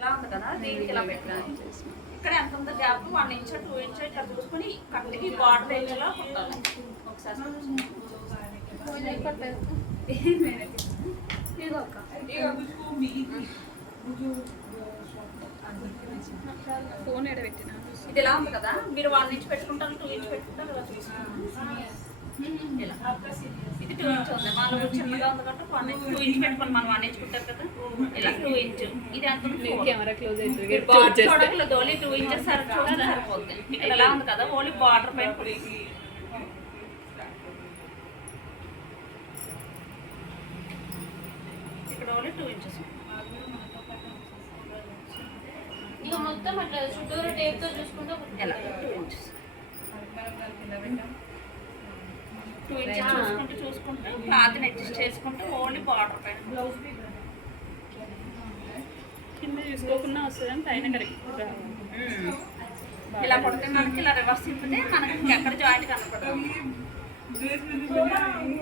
ఇలా ఉంది కదా, దీనికి ఇలా పెట్టాను. ఇక్కడ ఎంత ఉందో గ్యాప్ 1 ఇంచ్ 2 ఇంచ్ ఇట్లా చూసుకొని కరెక్ట్గా ఈ బార్డర్ ఏరియాలో కుట్టాలి. ఒకసారి ఫోన్ ఎడ పెట్టినా ఇది ఇలా ఉంది కదా, మీరు 1 ఇంచ్ పెట్టుకుంటారు 2 ఇంచ్ పెట్టుకుంటారు ఇలా చూసుకుంటారు. ఇలా ఇది 2 ఇంచ్ ఉంది, వాళ్ళు చిన్నగా ఉంది కాబట్టి 1 ఇంచ్ 2 ఇంచ్ పెట్టుకొని మనం 1 ఇంచ్ కుట్టారు కదా, ఇలా 2 ఇంచ్. ఇది ఎంత కెమెరా క్లోజ్ అవుతుంది చూడట్లేదు, ఓన్లీ 2 ఇంచెస్ చూడాలి సరిపోతుంది. ఇక్కడ ఎలా ఉంది కదా, ఓన్లీ బార్డర్ పైన ఇక్కడ ఓన్లీ 2 ఇంచెస్. ఇక మొత్తం అట్లా చుట్టూరు టేప్తో చూసుకుంటూ ఎలా 2 ఇంచెస్ 2 ఇంచెస్ చూసుకుంటూ క్లాత్ని అడ్జస్ట్ చేసుకుంటూ ఓన్లీ బార్డర్ పైన కింద చూసుకోకుండా వస్తుందని పైన కరెక్ట్ ఇలా కొడితే మనకి ఇలా రివర్స్ తిప్పితే మనకి ఎక్కడ జాయింట్ కనపడదు.